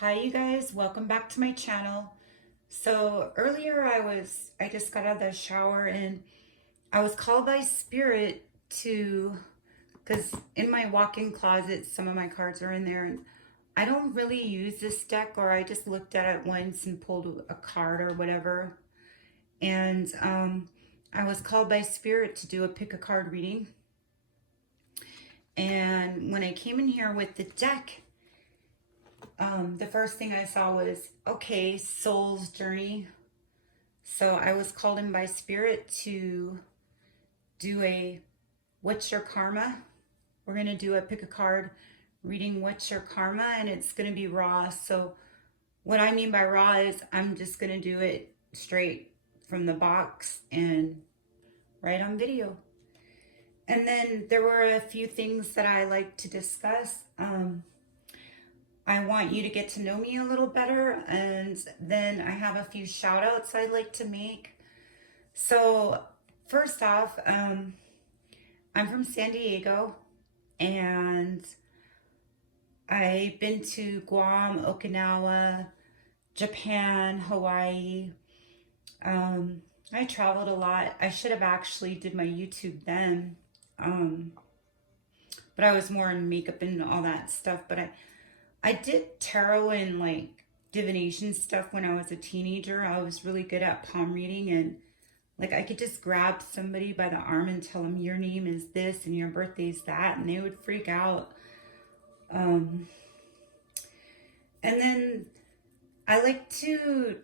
Hi you guys, welcome back to my channel. So earlier I just got out of the shower and I was called by spirit to, because in my walk-in closet some of my cards are in there and I don't really use this deck, or I just looked at it once and pulled a card or whatever. And I was called by spirit to do a pick a card reading. And when I came in here with the deck, the first thing I saw was, okay, soul's journey. So I was called in by spirit to do a what's your karma. We're going to do a pick a card reading what's your karma, and it's going to be raw. So what I mean by raw is I'm just going to do it straight from the box and right on video. And then there were a few things that I like to discuss. I want you to get to know me a little better, and then I have a few shout outs I'd like to make. So first off, I'm from San Diego, and I've been to Guam, Okinawa, Japan, Hawaii. I traveled a lot. I should have actually did my YouTube then, but I was more in makeup and all that stuff. But I did tarot and like divination stuff when I was a teenager. I was really good at palm reading, and like I could just grab somebody by the arm and tell them your name is this and your birthday's that, and they would freak out. And then I like to,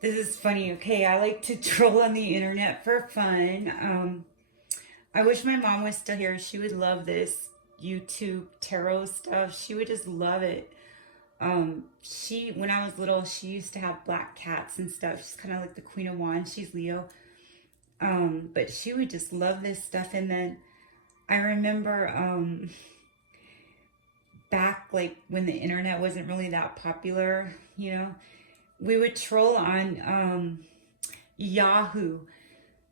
this is funny, okay? I like to troll on the internet for fun. I wish my mom was still here. She would love this YouTube tarot stuff. She would just love it. When I was little, she used to have black cats and stuff. She's kind of like the Queen of Wands. She's Leo. But she would just love this stuff. And then I remember back like when the internet wasn't really that popular, you know, we would troll on Yahoo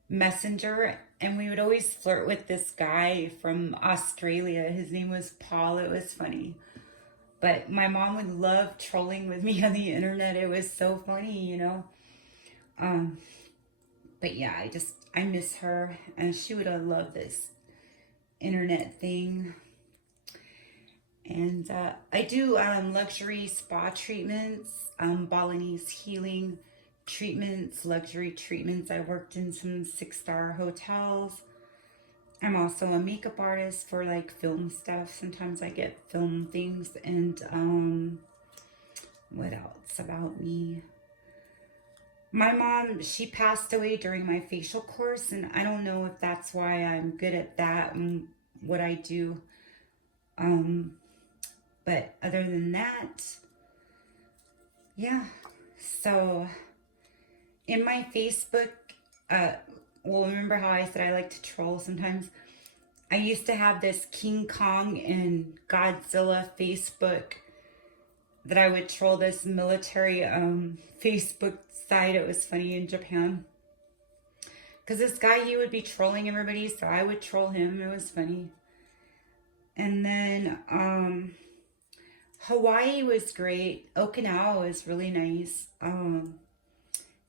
Messenger, and we would always flirt with this guy from Australia. His name was Paul. It was funny. But my mom would love trolling with me on the internet. It was so funny, you know. But yeah, I miss her, and she would have loved this internet thing. And I do luxury spa treatments, Balinese healing treatments, luxury treatments. I worked in some 6-star hotels. I'm also a makeup artist for like film stuff. Sometimes I get film things. And what else about me? My mom, she passed away during my facial course, and I don't know if that's why I'm good at that and what I do. But other than that, yeah. So in my Facebook, well, remember how I said I like to troll sometimes? I used to have this King Kong and Godzilla Facebook that I would troll, this military Facebook site. It was funny, in Japan. Because this guy, he would be trolling everybody, so I would troll him. It was funny. And then Hawaii was great. Okinawa was really nice.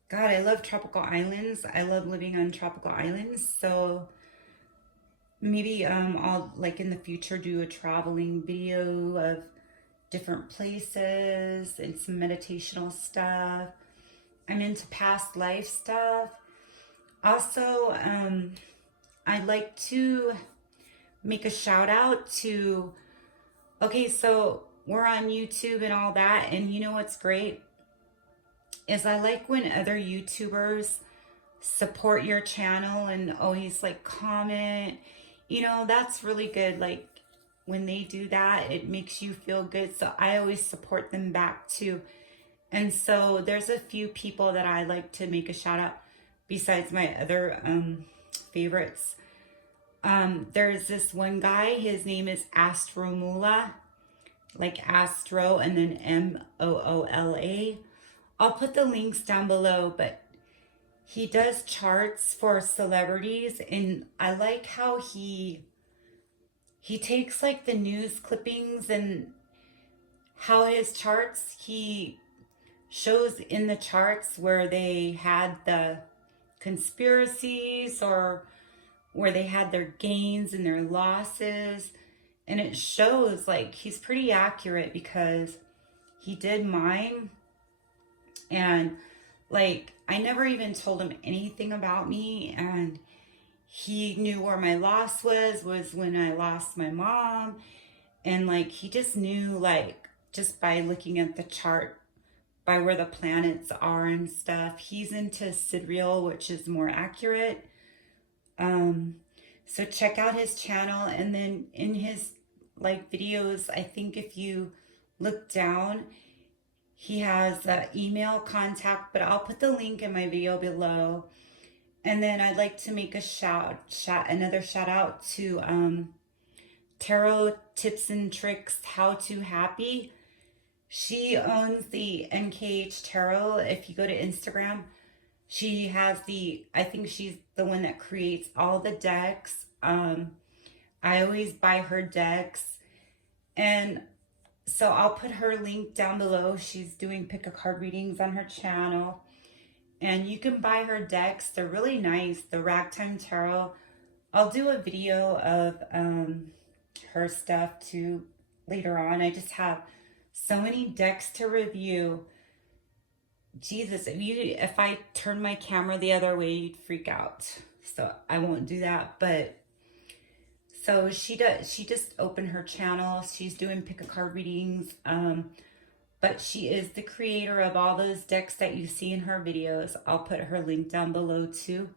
God, I love tropical islands. I love living on tropical islands. So maybe I'll like in the future do a traveling video of different places and some meditational stuff. I'm into past life stuff. Also, I'd like to make a shout out to, okay, so we're on YouTube and all that, and you know what's great is I like when other YouTubers support your channel and always like comment. You know, that's really good. Like when they do that, it makes you feel good. So I always support them back too. And so there's a few people that I like to make a shout out besides my other favorites. There's this one guy, his name is Astromoola, like Astro and then M-O-O-L-A. I'll put the links down below, but he does charts for celebrities, and I like how he takes like the news clippings and how his charts, he shows in the charts where they had the conspiracies or where they had their gains and their losses. And it shows like he's pretty accurate because he did mine. And like, I never even told him anything about me. And he knew where my loss was when I lost my mom. And like, he just knew, like, just by looking at the chart, by where the planets are and stuff. He's into sidereal, which is more accurate. So check out his channel. And then in his like videos, I think if you look down, he has email contact, but I'll put the link in my video below. And then I'd like to make a another shout out to Tarot Tips and Tricks How to Happi. She owns the NKH Tarot. If you go to Instagram, she has I think she's the one that creates all the decks. I always buy her decks. And so I'll put her link down below. She's doing pick a card readings on her channel. And you can buy her decks. They're really nice. The Ragtime Tarot. I'll do a video of her stuff too later on. I just have so many decks to review. Jesus, if I turn my camera the other way, you'd freak out. So I won't do that. But so she just opened her channel. She's doing pick a card readings. But she is the creator of all those decks that you see in her videos. I'll put her link down below too.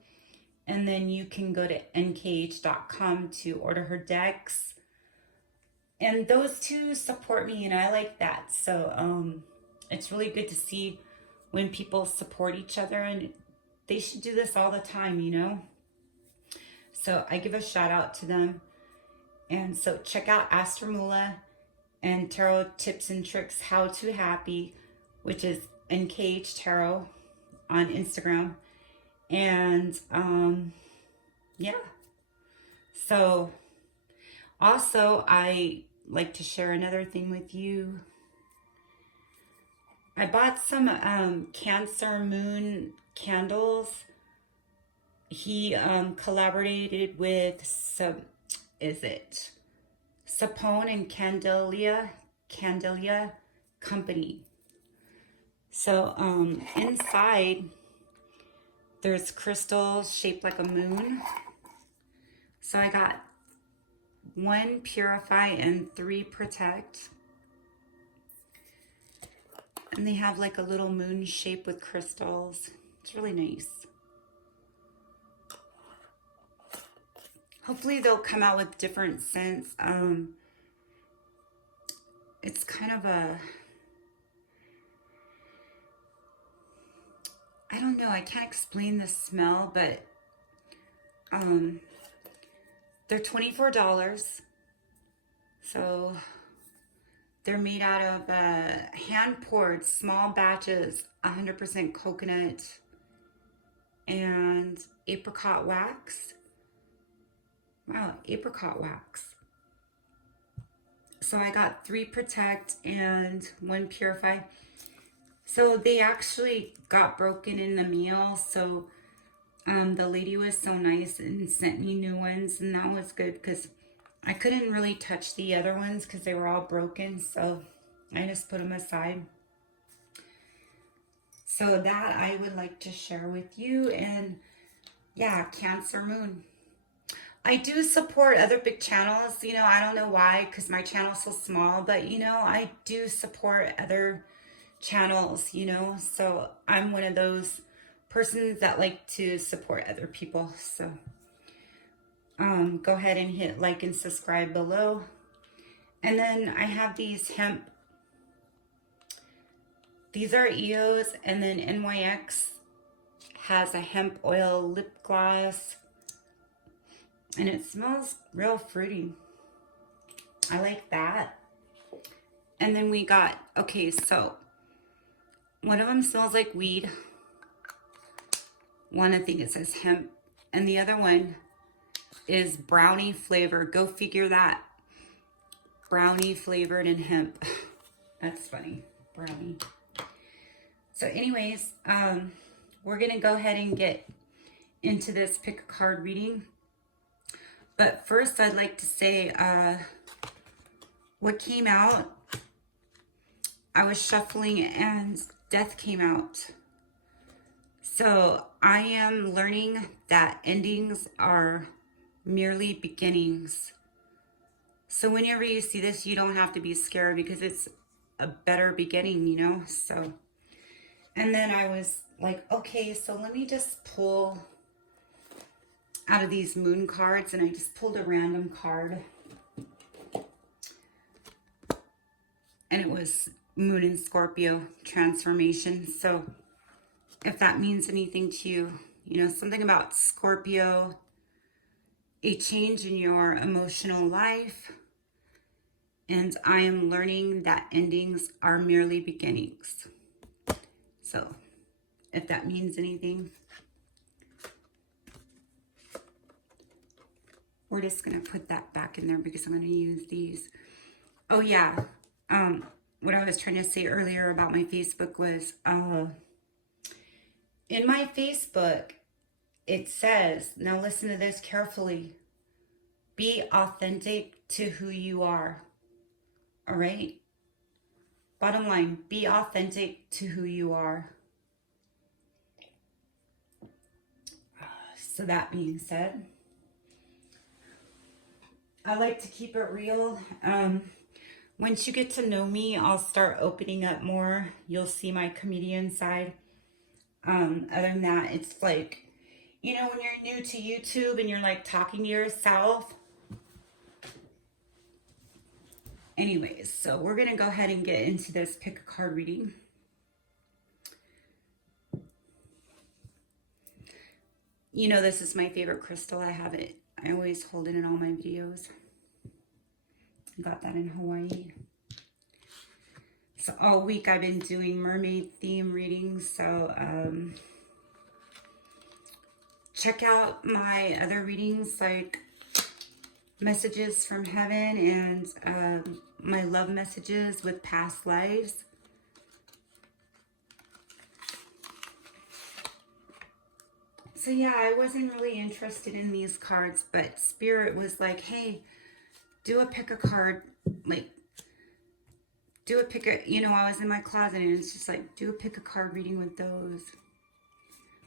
And then you can go to nkh.com to order her decks. And those two support me, and I like that. So it's really good to see when people support each other, and they should do this all the time, you know? So I give a shout out to them. And so check out Astromoola and Tarot Tips and Tricks How to Happi, which is NKH Tarot on Instagram. And yeah. So also, I like to share another thing with you. I bought some Cancer Moon candles. He collaborated with Sapone and Kandila company. So inside there's crystals shaped like a moon. So I got 1 Purify and 3 Protect. And they have like a little moon shape with crystals. It's really nice. Hopefully they'll come out with different scents. It's kind of a, I don't know, I can't explain the smell, but they're $24. So they're made out of hand-poured small batches, 100% coconut and apricot wax. Wow, apricot wax. So I got 3 Protect and 1 Purify. So they actually got broken in the mail. So the lady was so nice and sent me new ones, and that was good because I couldn't really touch the other ones because they were all broken. So I just put them aside. So that I would like to share with you. And yeah, Cancer Moon. I do support other big channels, you know, I don't know why, because my channel's so small, but, you know, I do support other channels, you know, so I'm one of those persons that like to support other people. So go ahead and hit like and subscribe below. And then I have these hemp. These are EOS, and then NYX has a hemp oil lip gloss. And it smells real fruity. I like that. And then we got, okay, so one of them smells like weed. One, I think it says hemp. And the other one is brownie flavor. Go figure that. Brownie flavored and hemp. That's funny. Brownie. So anyways, we're going to go ahead and get into this pick a card reading. But first, I'd like to say what came out. I was shuffling and death came out. So I am learning that endings are merely beginnings. So whenever you see this, you don't have to be scared because it's a better beginning, you know? So, and then I was like, okay, so let me just pull out of these moon cards, and I just pulled a random card. And it was Moon in Scorpio transformation. So if that means anything to you, you know, something about Scorpio, a change in your emotional life. And I am learning that endings are merely beginnings. So if that means anything, we're just going to put that back in there because I'm going to use these. Oh yeah. What I was trying to say earlier about my Facebook was, in my Facebook, it says, now listen to this carefully, be authentic to who you are. All right? Bottom line, be authentic to who you are. So that being said, I like to keep it real. Once you get to know me, I'll start opening up more. You'll see my comedian side. Other than that, it's like, you know, when you're new to YouTube and you're like talking to yourself. Anyways, so we're going to go ahead and get into this pick a card reading. You know, this is my favorite crystal. I have it. I always hold it in all my videos. Got that in Hawaii. So all week I've been doing mermaid theme readings. So check out my other readings like Messages from Heaven and my love messages with past lives. So yeah, I wasn't really interested in these cards, but Spirit was like, hey, do a pick a card, like, do a pick a, you know, I was in my closet and it's just like, do a pick a card reading with those.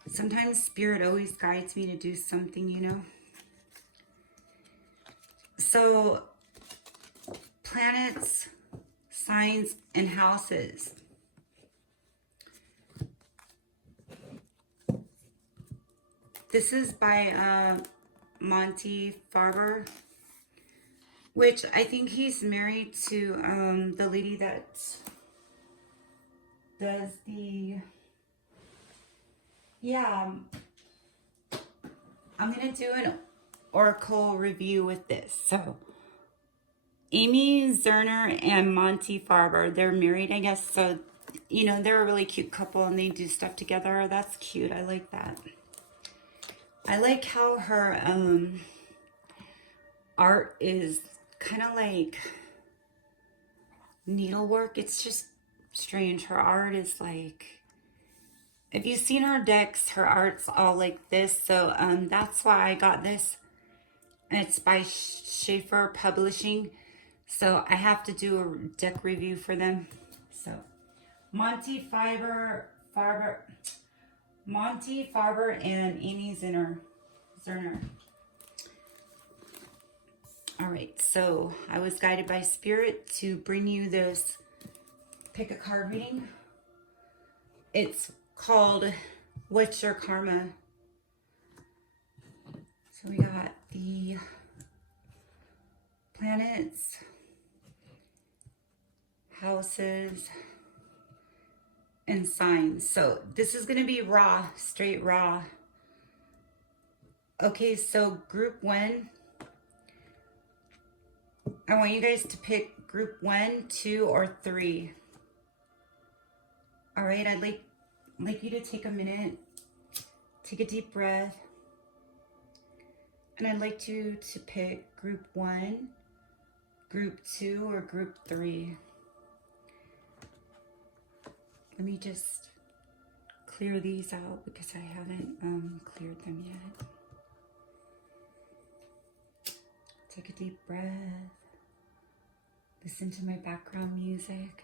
Sometimes Spirit always guides me to do something, you know. So, planets, signs, and houses. This is by Monty Farber, which I think he's married to the lady that does the, yeah, I'm going to do an oracle review with this. So, Amy Zerner and Monty Farber, they're married, I guess. So, you know, they're a really cute couple and they do stuff together. That's cute. I like that. I like how her art is kind of like needlework. It's just strange. Her art is like, if you've seen her decks, her art's all like this. So that's why I got this. It's by Schaefer Publishing. So I have to do a deck review for them. So Monty Farber and Amy Zerner. All right, so I was guided by Spirit to bring you this pick a card reading. It's called What's Your Karma? So we got the planets, houses, and signs. So this is going to be raw, straight raw. Okay, so group 1. I want you guys to pick group 1, 2, or 3. All right, I'd like you to take a minute, take a deep breath, and I'd like you to pick group 1, group 2, or group 3. Let me just clear these out because I haven't cleared them yet. Take a deep breath. Listen to my background music.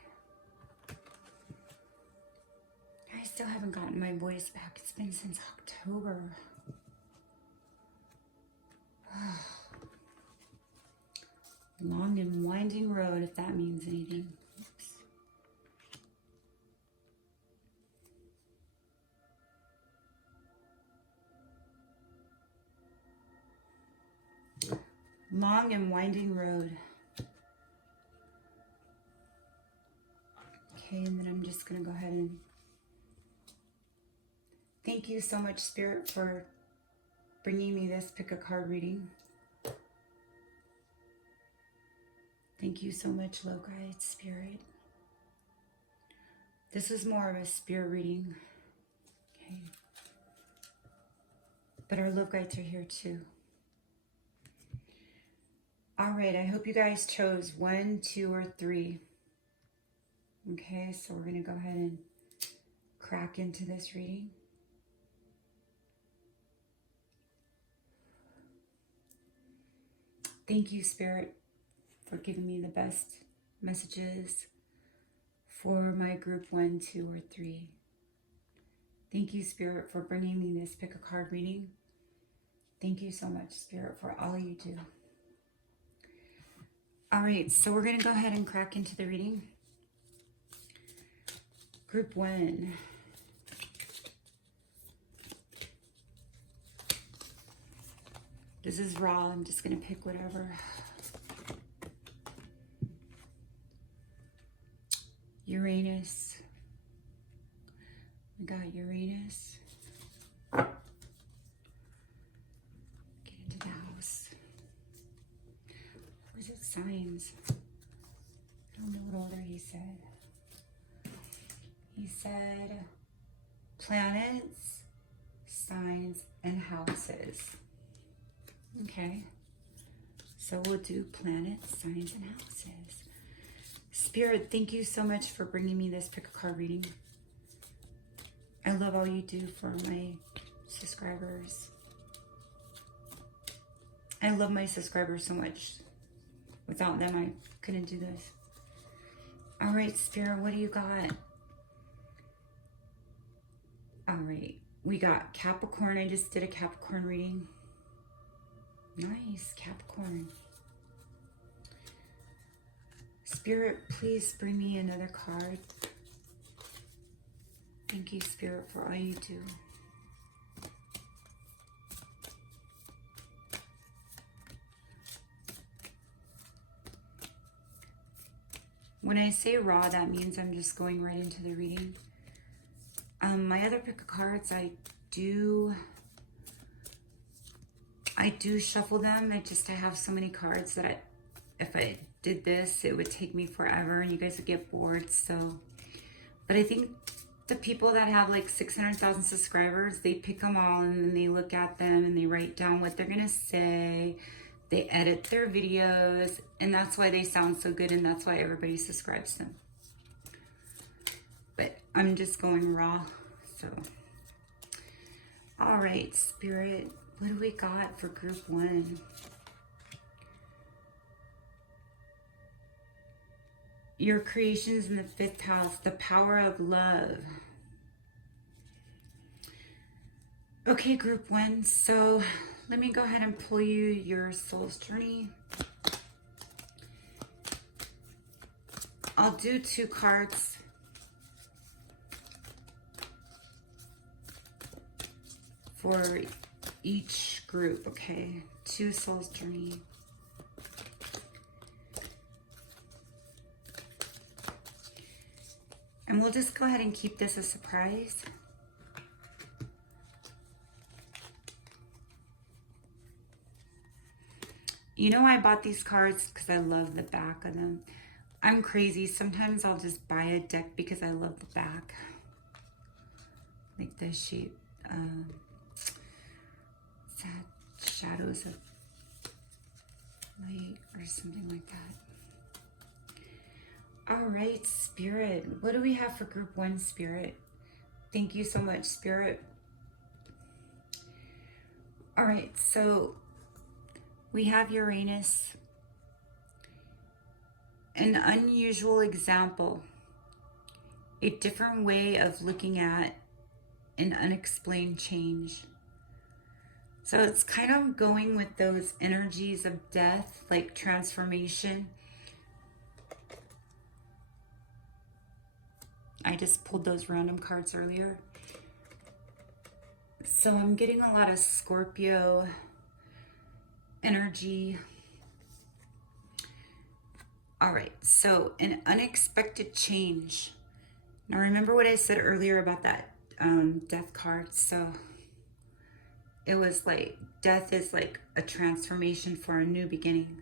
I still haven't gotten my voice back. It's been since October. Long and winding road, if that means anything. Oops. Long and winding road. Okay, and then I'm just going to go ahead and thank you so much, Spirit, for bringing me this pick a card reading. Thank you so much, low guide, Spirit. This is more of a spirit reading. Okay. But our love guides are here too. All right, I hope you guys chose 1, 2, or 3. Okay, so we're going to go ahead and crack into this reading. Thank you, Spirit, for giving me the best messages for my group 1, 2, or 3. Thank you, Spirit, for bringing me this pick a card reading. Thank you so much, Spirit, for all you do. All right, so we're going to go ahead and crack into the reading. Group 1. This is raw. I'm just going to pick whatever. Uranus. We got Uranus. Get into the house. What was it? Signs. I don't know what order he said. He said planets, signs, and houses. Okay. So we'll do planets, signs, and houses. Spirit, thank you so much for bringing me this pick a card reading. I love all you do for my subscribers. I love my subscribers so much. Without them, I couldn't do this. All right, Spirit, what do you got? All right, we got Capricorn. I just did a Capricorn reading. Nice, Capricorn. Spirit, please bring me another card. Thank you, Spirit, for all you do. When I say raw, that means I'm just going right into the reading. My other pick of cards, I do shuffle them. I have so many cards that if I did this, it would take me forever and you guys would get bored. So, but I think the people that have like 600,000 subscribers, they pick them all and then they look at them and they write down what they're gonna say. They edit their videos, and that's why they sound so good, and that's why everybody subscribes to them. But I'm just going raw, so. All right, Spirit, what do we got for group 1? Your creations in the 5th house, the power of love. Okay, group 1, so let me go ahead and pull you your soul's journey. I'll do 2 cards. For each group, okay? 2 soul's journey. And we'll just go ahead and keep this a surprise. You know, I bought these cards because I love the back of them. I'm crazy. Sometimes I'll just buy a deck because I love the back. Like the shape. Is that Shadows of Light or something like that? All right, Spirit. What do we have for Group 1, Spirit? Thank you so much, Spirit. All right, so we have Uranus. An unusual example. A different way of looking at an unexplained change. So it's kind of going with those energies of death, like transformation. I just pulled those random cards earlier. So I'm getting a lot of Scorpio energy. All right, so an unexpected change. Now remember what I said earlier about that death card. So it was like death is like a transformation for a new beginning.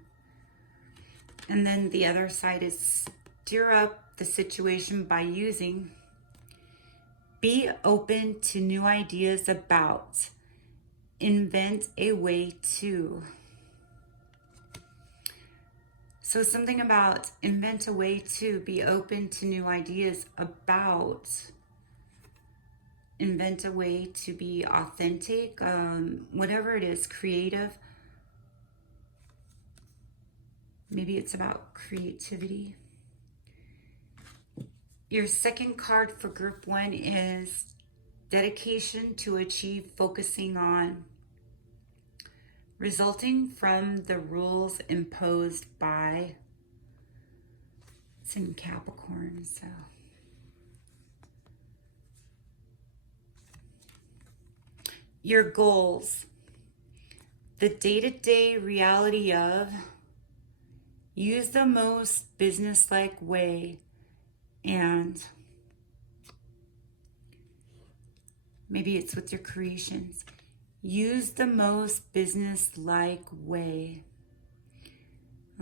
And then the other side is stir up the situation by using. Be open to new ideas about. Invent a way to. So something about invent a way to, be open to new ideas about. Invent a way to be authentic, whatever it is, creative. Maybe it's about creativity. Your second card for Group 1 is dedication to achieve, focusing on. Resulting from the rules imposed by. It's in Capricorn, so. Your goals. The day-to-day reality of. Use the most business-like way. And maybe it's with your creations. Use the most business-like way.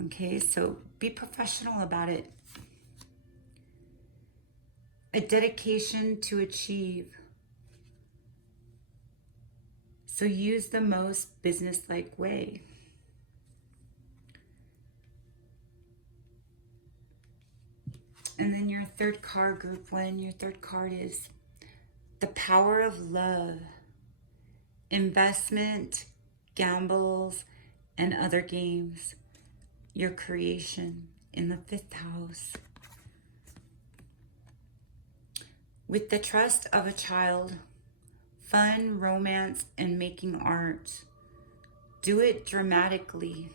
Okay, so be professional about it. A dedication to achieve. So use the most business-like way. And then your third card, Group 1, your third card is the power of love. Investment, gambles, and other games. Your creation in the 5th house. With the trust of a child, fun, romance, and making art. Do it dramatically.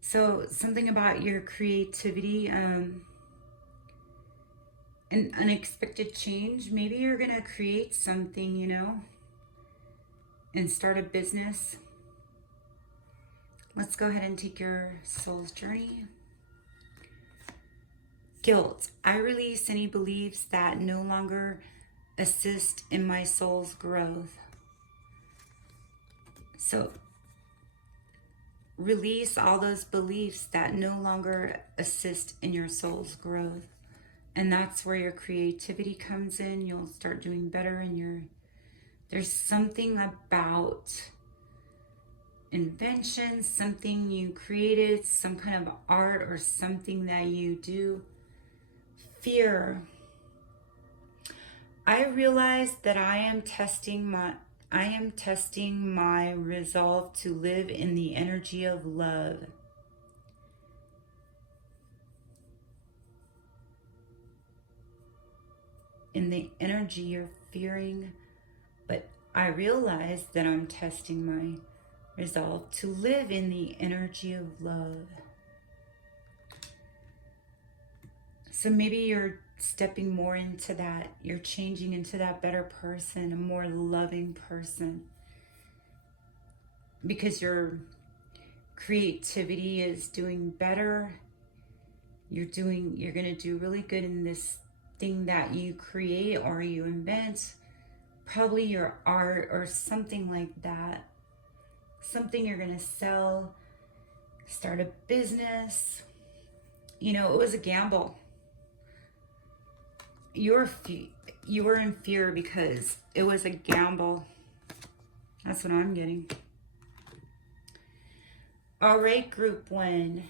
So something about your creativity, an unexpected change. Maybe you're gonna create something, you know, and start a business. Let's go ahead and take your soul's journey. Guilt. I release any beliefs that no longer assist in my soul's growth. So release all those beliefs that no longer assist in your soul's growth. And that's where your creativity comes in. You'll start doing better in there's something about invention, something you created, some kind of art or something that you do. Fear. I realize that I am testing my resolve to live in the energy of love. In the energy you're fearing, but I realize that I'm testing my resolve to live in the energy of love. So maybe you're stepping more into that, you're changing into that better person, a more loving person, because your creativity is doing better. You're gonna do really good in this thing that you create or you invent, probably your art or something like that, something you're gonna sell, start a business. You know, it was a gamble. You were in fear because it was a gamble. That's what I'm getting. All right, group 1.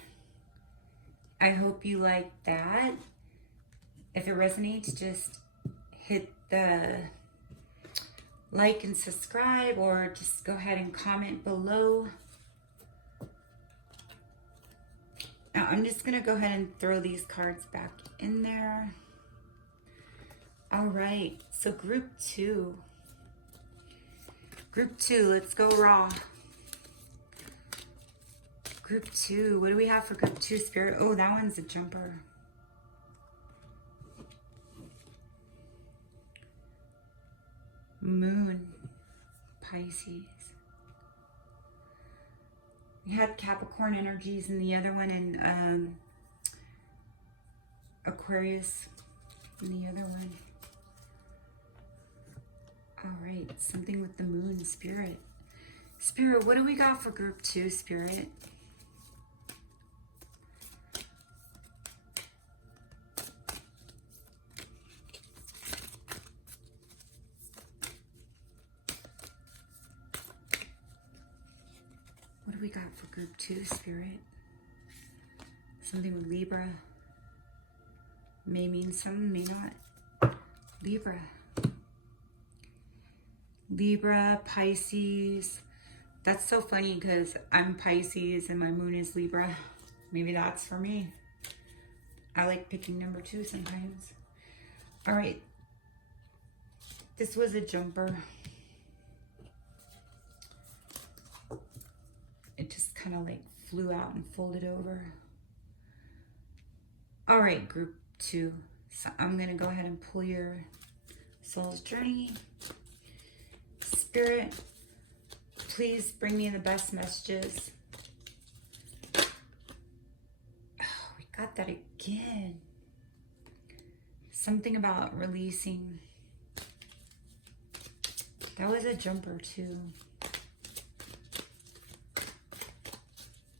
I hope you like that. If it resonates, just hit the like and subscribe, or just go ahead and comment below. Now I'm just gonna go ahead and throw these cards back in there. All right, so group 2. Group 2, let's go raw. Group 2, what do we have for group 2, Spirit? Oh, that one's a jumper. Moon, Pisces. We had Capricorn energies in the other one, and Aquarius in the other one. All right, something with the moon, Spirit. Spirit, what do we got for group 2, Spirit? What do we got for group 2, Spirit? Something with Libra. May mean something, may not. Libra. Libra, Pisces. That's so funny because I'm Pisces and my moon is Libra. Maybe that's for me. I like picking number 2 sometimes. All right. This was a jumper. It just kind of like flew out and folded over. All right, group 2. So I'm going to go ahead and pull your soul's journey. Spirit, please bring me the best messages. Oh, we got that again. Something about releasing. That was a jumper too.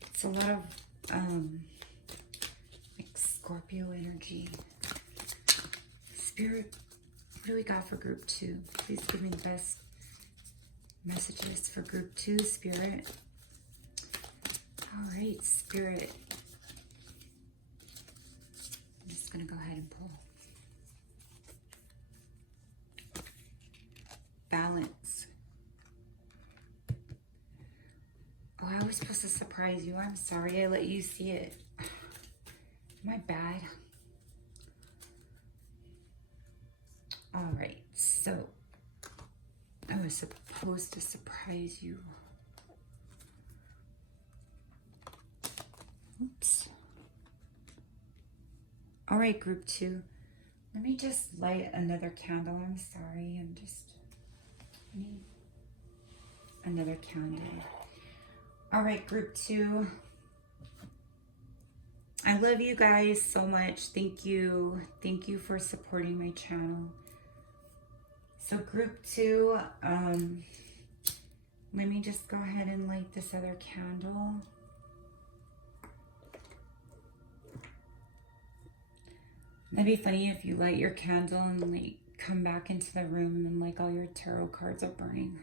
It's a lot of like Scorpio energy. Spirit, what do we got for group 2? Please give me the best messages for group 2, Spirit. All right, Spirit. I'm just going to go ahead and pull. Balance. Oh, I was supposed to surprise you. I'm sorry I let you see it. My bad. All right, so I was supposed to surprise you. Oops. All right, group 2. Let me just light another candle. I'm sorry. I need another candle. All right, group 2. I love you guys so much. Thank you. Thank you for supporting my channel. So group 2, let me just go ahead and light this other candle. That'd be funny if you light your candle and like come back into the room and like all your tarot cards are burning.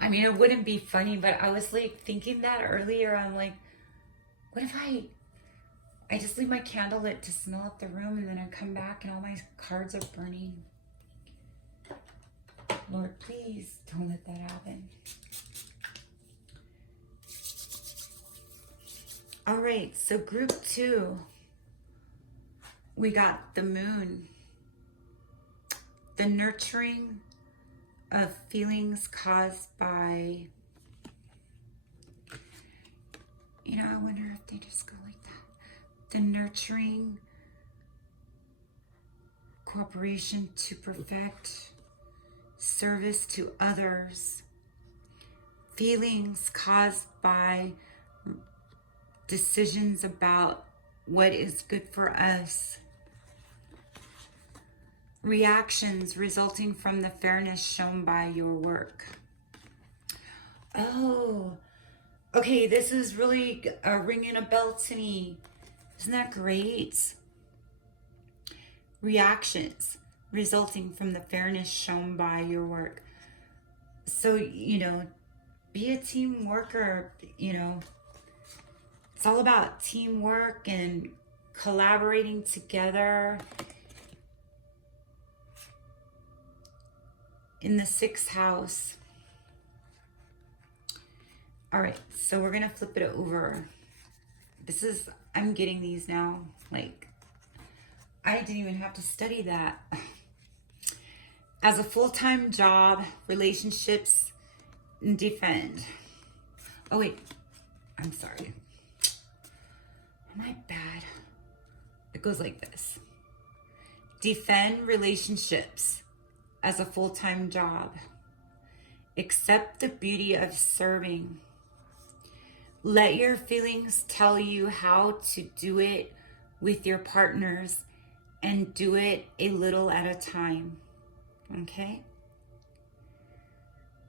I mean, it wouldn't be funny, but I was like thinking that earlier. I'm like, what if I just leave my candle lit to smell up the room and then I come back and all my cards are burning? Lord, please don't let that happen. All right, so group 2, we got the moon. The nurturing of feelings caused by, you know, I wonder if they just go like that. The nurturing, cooperation to perfect, service to others, feelings caused by decisions about what is good for us, reactions resulting from the fairness shown by your work. Oh, okay, this is really ringing a bell to me. Isn't that great? Reactions resulting from the fairness shown by your work. So, you know, be a team worker, you know. It's all about teamwork and collaborating together. In the 6th house. All right, so we're gonna flip it over. This is, I'm getting these now. Like, I didn't even have to study that. As a full-time job, relationships, and defend. Oh wait, I'm sorry. Am I bad? It goes like this. Defend relationships as a full-time job. Accept the beauty of serving. Let your feelings tell you how to do it with your partners, and do it a little at a time. Okay?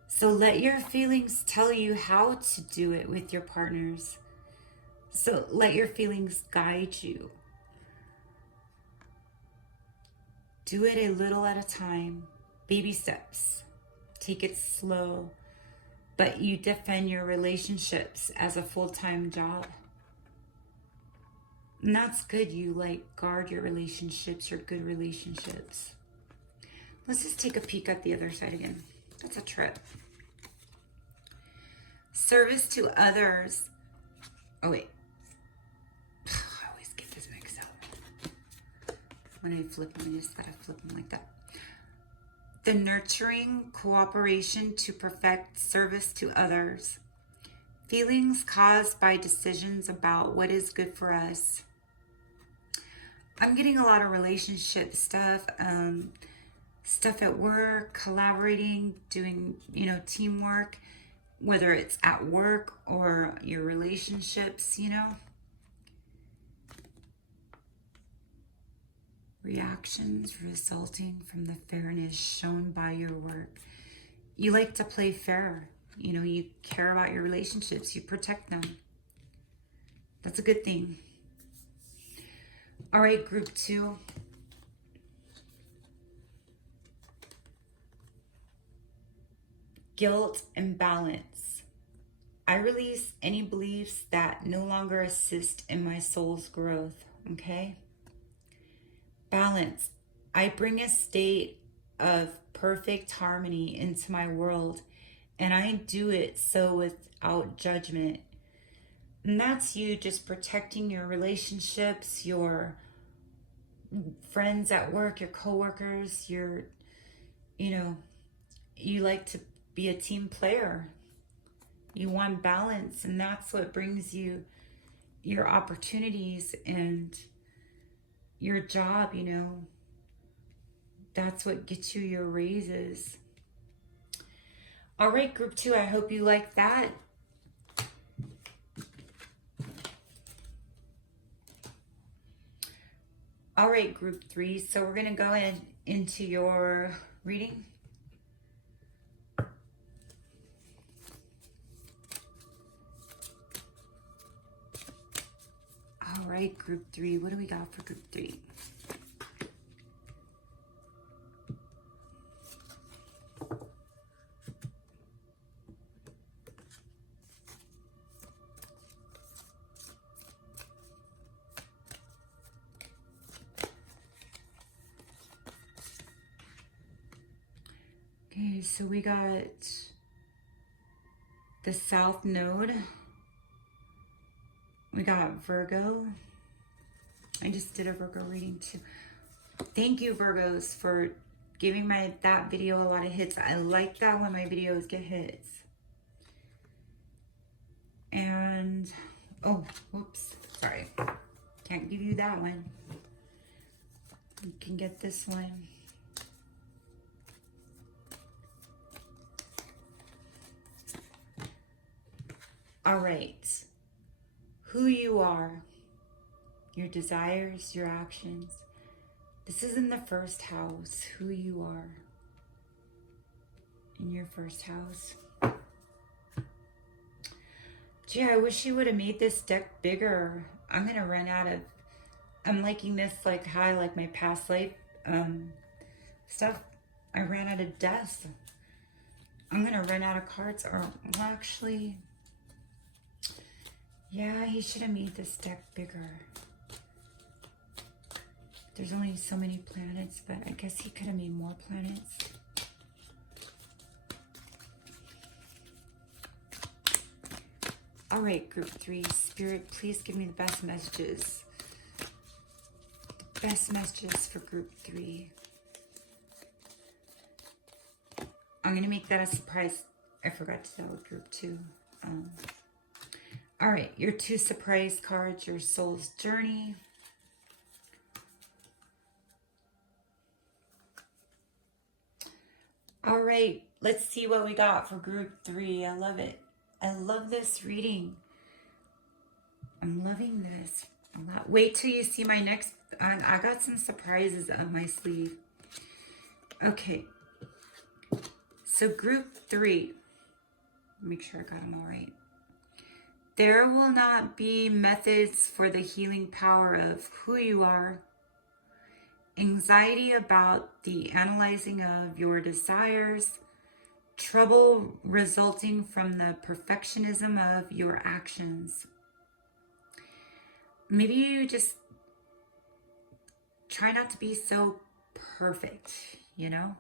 So let your feelings tell you how to do it with your partners. So let your feelings guide you. Do it a little at a time. Baby steps. Take it slow. But you defend your relationships as a full-time job. And that's good. You like guard your relationships, your good relationships. Let's just take a peek at the other side again. That's a trip. Service to others. Oh wait. I always get this mixed up. When I flip them, I just gotta flip them like that. The nurturing cooperation to perfect service to others. Feelings caused by decisions about what is good for us. I'm getting a lot of relationship stuff, stuff at work, collaborating, doing, you know, teamwork, whether it's at work or your relationships, you know. Reactions resulting from the fairness shown by your work. You like to play fair. You know, you care about your relationships. You protect them. That's a good thing. All right, group 2. Guilt and balance. I release any beliefs that no longer assist in my soul's growth. Okay? Balance. I bring a state of perfect harmony into my world, and I do it so without judgment. And that's you just protecting your relationships, your friends at work, your coworkers, your, you know, you like to be a team player. You want balance, and that's what brings you your opportunities and your job, you know. That's what gets you your raises. All right, group 2, I hope you like that. All right, group 3, so we're going to go into your reading. All right, group 3, what do we got for group 3? Okay, so we got the South Node. We got Virgo. I just did a Virgo reading too. Thank you, Virgos, for giving that video a lot of hits. I like that when my videos get hits. And, oh, whoops, sorry. Can't give you that one. You can get this one. All right, who you are, your desires, your actions. This is in the 1st house, who you are in your 1st house. Gee, I wish you would have made this deck bigger. I'm gonna run out of, I'm liking this like how I like my past life stuff. I ran out of depth. I'm gonna run out of cards, or well, actually, yeah, he should have made this deck bigger. There's only so many planets, but I guess he could have made more planets. All right, group 3, Spirit, please give me the best messages. The best messages for group 3. I'm going to make that a surprise. I forgot to tell group 2. All right, your 2 surprise cards, your soul's journey. All right, let's see what we got for group 3. I love it. I love this reading. I'm loving this a lot. Wait till you see my next. I got some surprises up my sleeve. Okay. So group 3. Make sure I got them all right. There will not be methods for the healing power of who you are. Anxiety about the analyzing of your desires, trouble resulting from the perfectionism of your actions. Maybe you just try not to be so perfect, you know?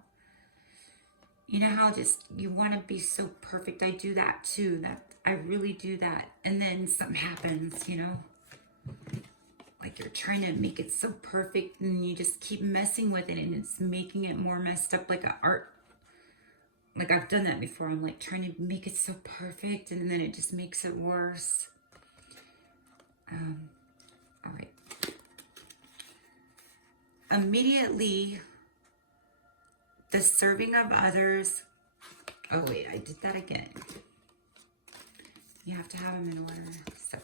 You know how just you want to be so perfect? I do that too. I really do that. And then something happens, you know? Like you're trying to make it so perfect and you just keep messing with it and it's making it more messed up, like art. Like I've done that before. I'm like trying to make it so perfect and then it just makes it worse. All right. Immediately, the serving of others. Oh wait, I did that again. You have to have them in order. So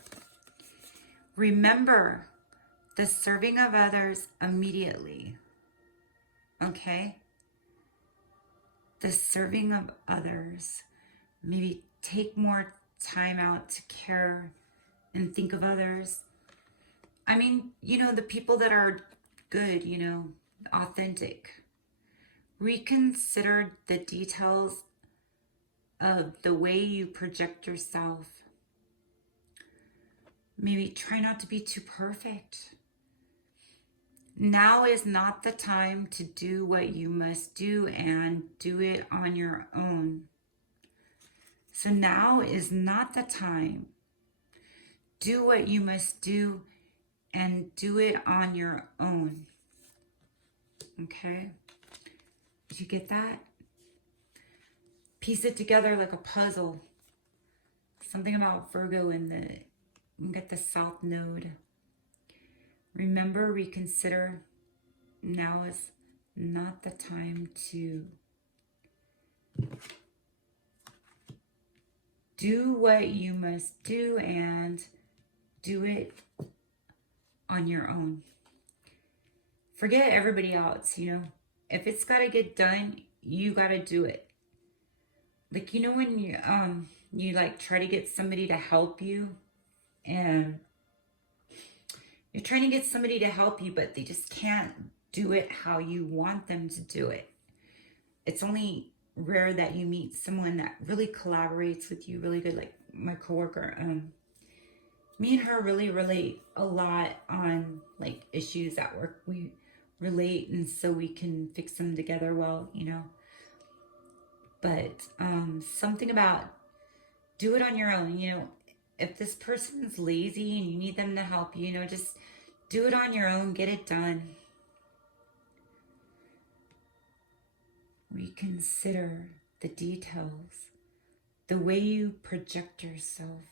remember, the serving of others immediately. Okay? The serving of others. Maybe take more time out to care and think of others. I mean, you know, the people that are good, you know, authentic. Reconsider the details of the way you project yourself. Maybe try not to be too perfect. Now is not the time to do what you must do and do it on your own. So now is not the time. Do what you must do and do it on your own. Okay? Did you get that? Piece it together like a puzzle. Something about Virgo in get the South Node. Remember, reconsider. Now is not the time to do what you must do and do it on your own. Forget everybody else, you know. If it's got to get done, you got to do it. Like, you know, when you like try to get somebody to help you and you're trying to get somebody to help you, but they just can't do it how you want them to do it. It's only rare that you meet someone that really collaborates with you really good. Like my coworker, me and her really relate a lot on like issues at work. We relate and so we can fix them together well, you know. But something about do it on your own, you know. If this person's lazy and you need them to help you, you know, just do it on your own, get it done. Reconsider the details, the way you project yourself.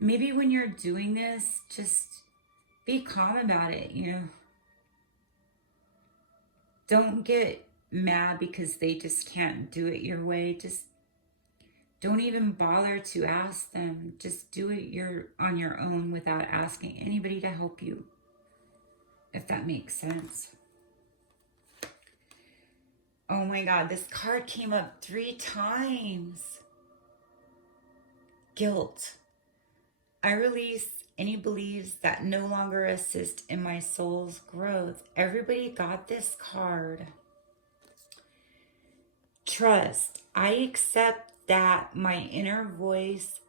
Maybe when you're doing this, just be calm about it, you know. Don't get mad because they just can't do it your way. Just don't even bother to ask them. Just do it on your own without asking anybody to help you, if that makes sense. Oh my God, this card came up 3 times. Guilt. I release any beliefs that no longer assist in my soul's growth. Everybody got this card. trust. I accept that my inner voice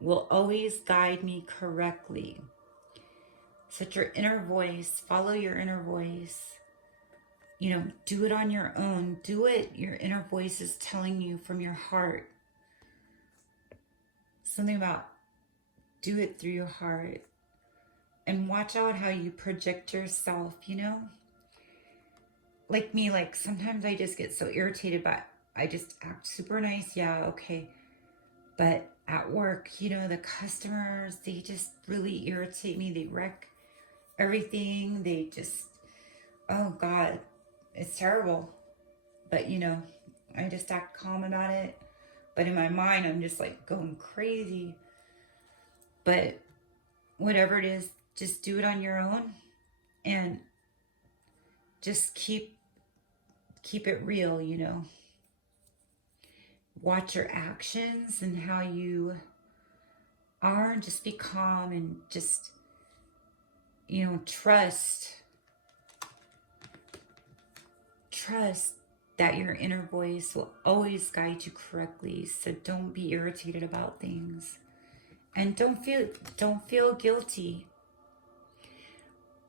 will always guide me correctly. Set your inner voice, follow your inner voice. You know, do it on your own. Do what your inner voice is telling you from your heart. Something about do it through your heart. And watch out how you project yourself, you know? Like me, like sometimes I just get so irritated, but I just act super nice. Yeah, okay. But at work, you know, the customers, they just really irritate me. They wreck everything. They just, oh God, it's terrible. But, you know, I just act calm about it. But in my mind, I'm just like going crazy. But whatever it is, just do it on your own and just keep it real, you know. Watch your actions and how you are, and just be calm and just, you know, trust that your inner voice will always guide you correctly. So don't be irritated about things, and don't feel guilty.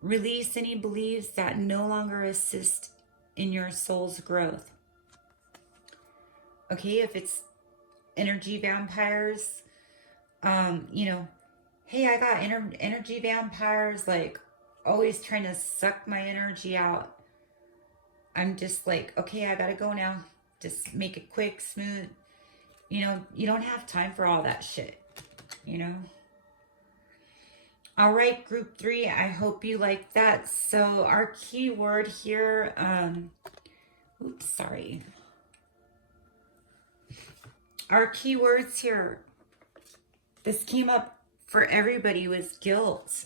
Release any beliefs that no longer assist in your soul's growth. Okay, if it's energy vampires, you know, hey, I got energy vampires, like, always trying to suck my energy out. I'm just like, okay, I gotta go now. Just make it quick, smooth. You know, you don't have time for all that shit, you know? All right, group 3, I hope you like that. So our key word here, oops, sorry. Our key words here, this came up for everybody, was guilt.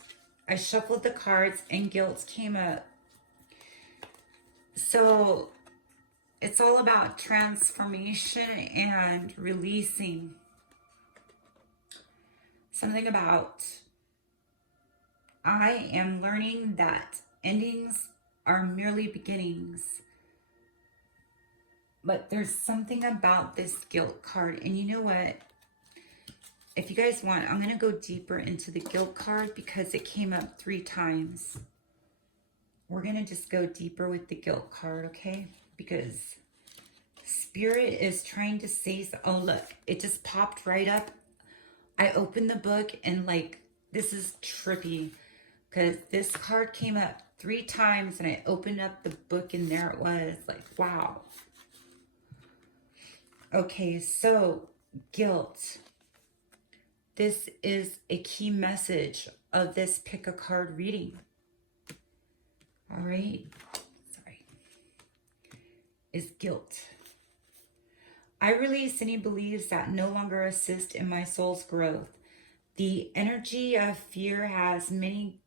I shuffled the cards and guilt came up. So it's all about transformation and releasing. Something about, I am learning that endings are merely beginnings. But there's something about this guilt card. And you know what? If you guys want, I'm going to go deeper into the guilt card because it came up 3 times. We're going to just go deeper with the guilt card, okay? Because Spirit is trying to say, oh, look, it just popped right up. I opened the book and like, this is trippy because this card came up 3 times and I opened up the book and there it was, like, wow. Okay, so guilt. This is a key message of this pick a card reading. All right, sorry, is guilt. I release any beliefs that no longer assist in my soul's growth. The energy of fear has many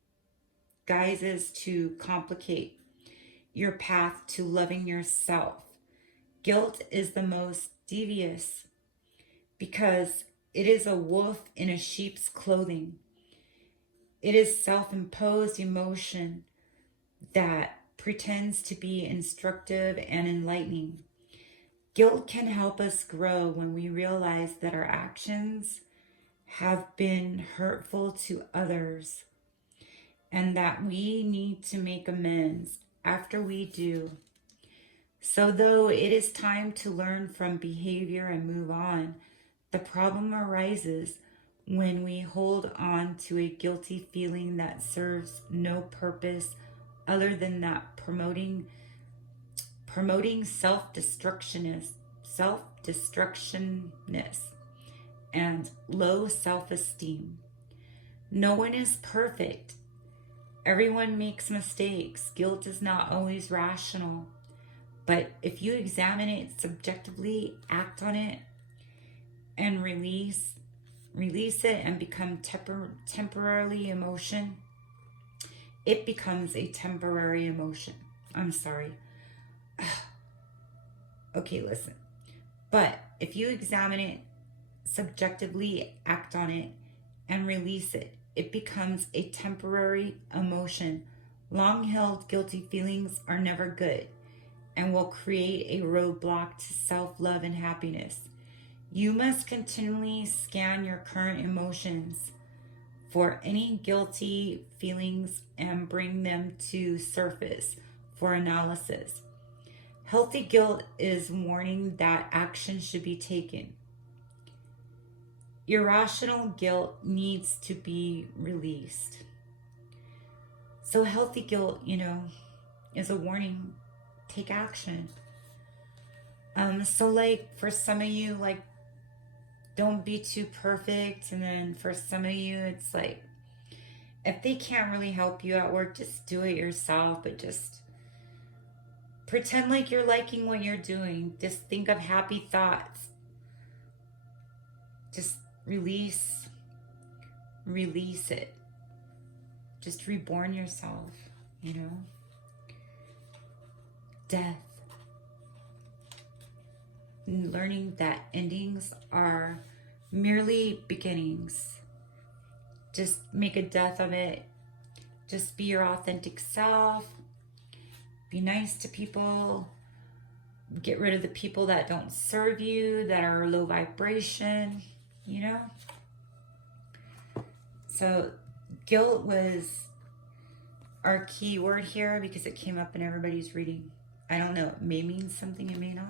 guises to complicate your path to loving yourself. Guilt is the most devious because it is a wolf in a sheep's clothing. It is self-imposed emotion that pretends to be instructive and enlightening. Guilt can help us grow when we realize that our actions have been hurtful to others and that we need to make amends after we do. So though it is time to learn from behavior and move on, the problem arises when we hold on to a guilty feeling that serves no purpose other than that promoting self-destructionness and low self-esteem. No one is perfect. Everyone makes mistakes. Guilt is not always rational. But if you examine it subjectively, act on it, and release it and become temporarily emotion, it becomes a temporary emotion. I'm sorry. Okay, listen. But if you examine it subjectively, act on it, and release it, it becomes a temporary emotion. Long-held guilty feelings are never good. and will create a roadblock to self-love and happiness. You must continually scan your current emotions for any guilty feelings and bring them to surface for analysis. Healthy guilt is warning that action should be taken. Irrational guilt needs to be released. So healthy guilt, is a warning. Take action. So like for some of you, like, don't be too perfect. And then for some of you, it's like, if they can't really help you at work, just do it yourself. But just pretend like you're liking what you're doing. Just think of happy thoughts. Just release it. Just reborn yourself, Death. Learning that endings are merely beginnings. Just make a death of it. Just be your authentic self. Be nice to people. Get rid of the people that don't serve you, that are low vibration, So guilt was our key word here because it came up in everybody's reading. I don't know. It may mean something. It may not.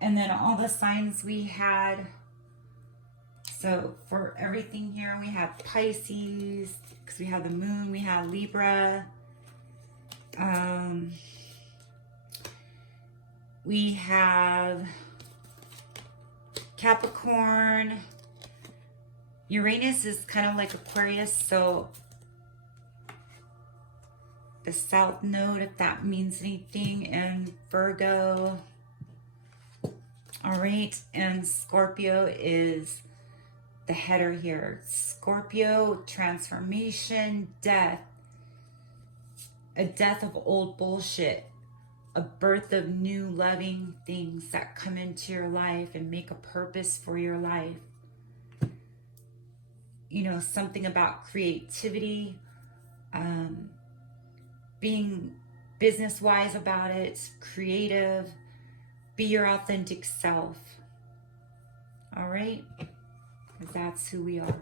And then all the signs we had. So for everything here, we have Pisces, because we have the moon, we have Libra. We have Capricorn. Uranus is kind of like Aquarius, so the South Node, if that means anything, and Virgo. All right, and Scorpio is the header here. Scorpio, transformation, death. A death of old bullshit. A birth of new loving things that come into your life and make a purpose for your life. Something about creativity, being business-wise about it, creative. Be your authentic self. All right? Because that's who we are.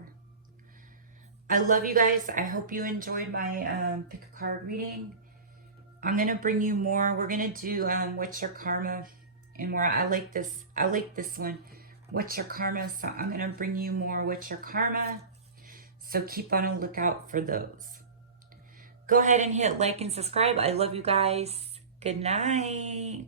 I love you guys. I hope you enjoyed my pick a card reading. I'm going to bring you more. We're going to do What's Your Karma? And where I like this one. What's Your Karma? So I'm going to bring you more What's Your Karma? So keep on a lookout for those. Go ahead and hit like and subscribe. I love you guys. Good night.